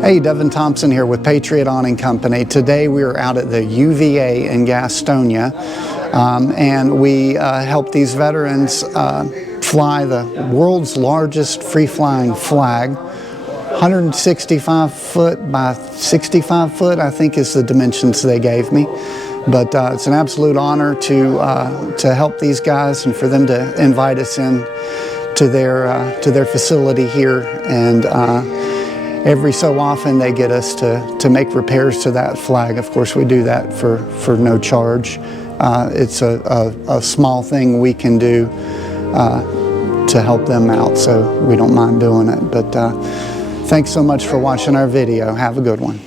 Hey, Devin Thompson here with Patriot Awning Company. Today we are out at the UVA in Gastonia, and we help these veterans fly the world's largest free-flying flag. 165 foot by 65 foot, I think, is the dimensions they gave me. But it's an absolute honor to help these guys and for them to invite us in to their facility here. And every so often they get us to make repairs to that flag. Of course, we do that for no charge. It's a small thing we can do to help them out, so we don't mind doing it. But thanks so much for watching our video. Have a good one.